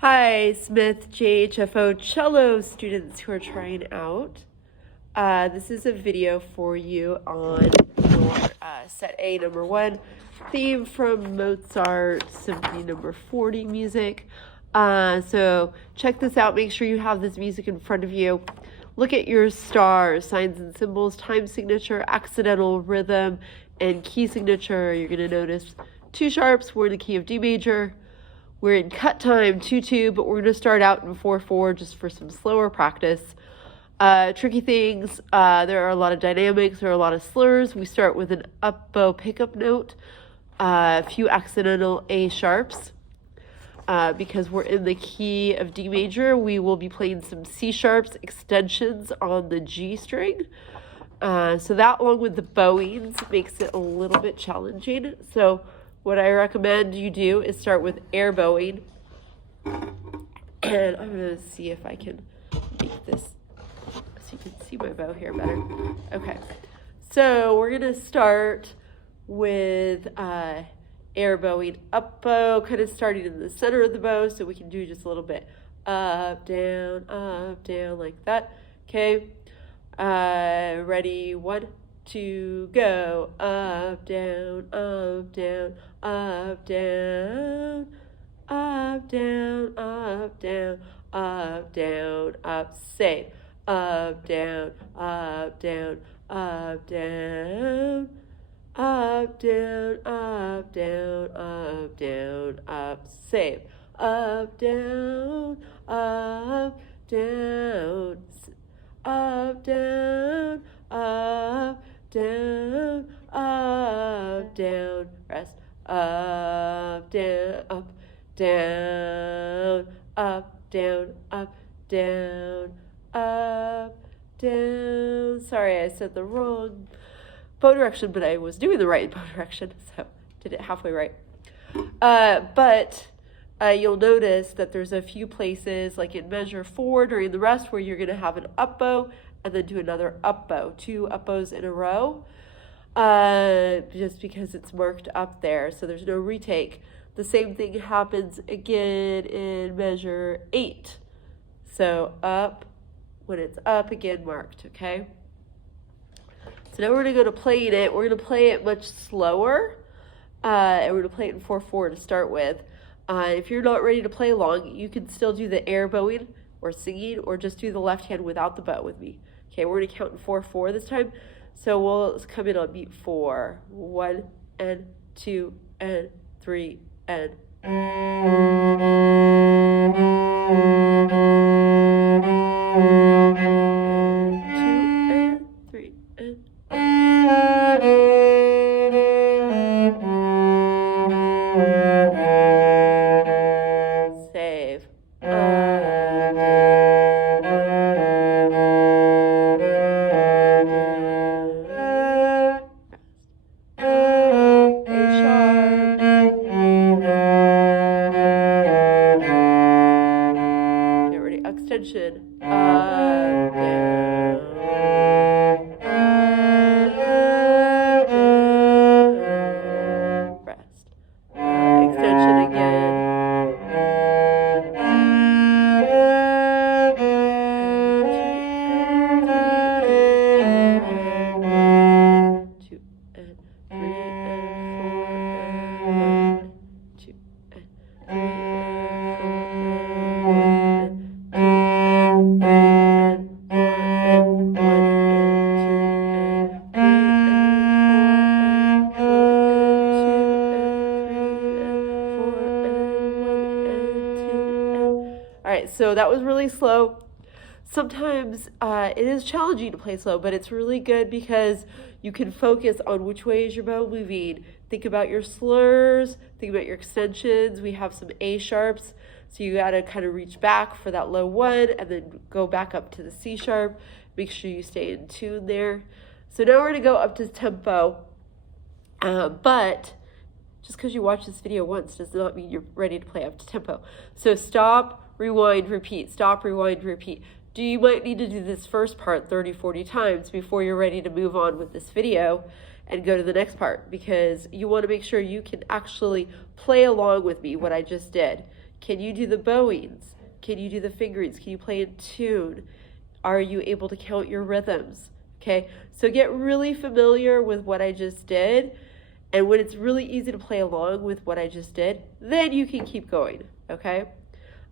Hi, Smith JHFO cello students who are trying out. This is a video for you on your set A number 1 theme from Mozart Symphony number 40 music. So check this out. Make sure you have this music in front of you. Look at your stars, signs and symbols, time signature, accidental rhythm, and key signature. You're going to notice 2 sharps. We're in the key of D major. We're in cut time 2-2, but we're going to start out in 4-4 just for some slower practice. Tricky things, there are a lot of dynamics, there are a lot of slurs. We start with an up bow pickup note, a few accidental A sharps. Because we're in the key of D major, we will be playing some C sharps extensions on the G string. So that, along with the bowings, makes it a little bit challenging. So what I recommend you do is start with air bowing. And I'm going to see if I can make this so you can see my bow here better. Okay, so we're going to start with air bowing up bow, kind of starting in the center of the bow, so we can do just a little bit up, down, like that. Okay, ready, 1, 2, go, up, down, up, down, up, down, up, down, up, down, up, down, up, save, up, down, up, down, up, down, up, down, up, down, up, down, up, save, up, down, up, down, up, down, up, down, up, down, rest, up, down, down, up, down, down, down. Sorry, I said the wrong bow direction, but I was doing the right bow direction, so did it halfway right. But you'll notice that there's a few places, like in measure 4 during the rest, where you're going to have an up bow and then do another up bow, 2 up bows in a row, just because it's marked up there, so there's no retake. The same thing happens again in measure 8. So up, when it's up, again marked, okay? So now we're going to go to playing it. We're going to play it much slower, and we're going to play it in 4-4 to start with. If you're not ready to play along, you can still do the air bowing or singing, or just do the left hand without the bow with me. Okay, we're going to count in 4-4 this time. So we'll come in on beat 4. 1 and 2 and 3 and. 2 and 3 and. Save. Extension, down, down, rest, extension again, 2 and 3 and 4 and 1 and 2 and 3 and 4 and 1 and all right, so that was really slow. Sometimes it is challenging to play slow, but it's really good because you can focus on which way is your bow moving. Think about your slurs, think about your extensions. We have some A sharps, so you got to kind of reach back for that low 1 and then go back up to the C sharp. Make sure you stay in tune there. So now we're going to go up to tempo, but just because you watch this video once does not mean you're ready to play up to tempo. So stop, rewind, repeat, stop, rewind, repeat. You might need to do this first part 30-40 times before you're ready to move on with this video and go to the next part, because you want to make sure you can actually play along with me what I just did. Can you do the bowings? Can you do the fingerings? Can you play in tune? Are you able to count your rhythms? Okay, so get really familiar with what I just did. And when it's really easy to play along with what I just did, then you can keep going, okay?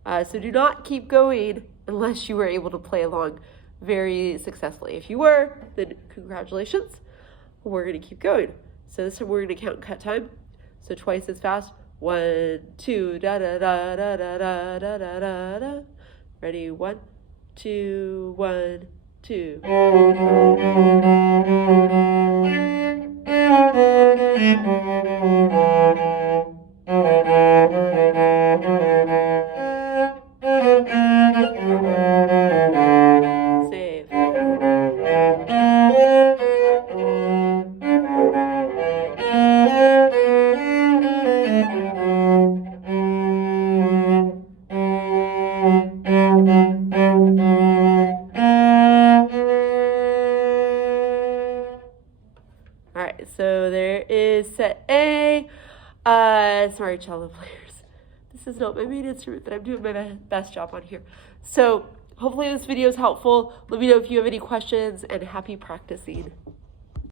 So do not keep going unless you were able to play along very successfully. If you were, then congratulations. We're going to keep going. So this time we're going to count cut time. So twice as fast. 1, 2, da da da da da da da da da da. Ready? 1, 2, 1, 2. Save. All right, so there is set A. Sorry, cello players. This is not my main instrument, but I'm doing my best job on here. So hopefully this video is helpful. Let me know if you have any questions, and happy practicing.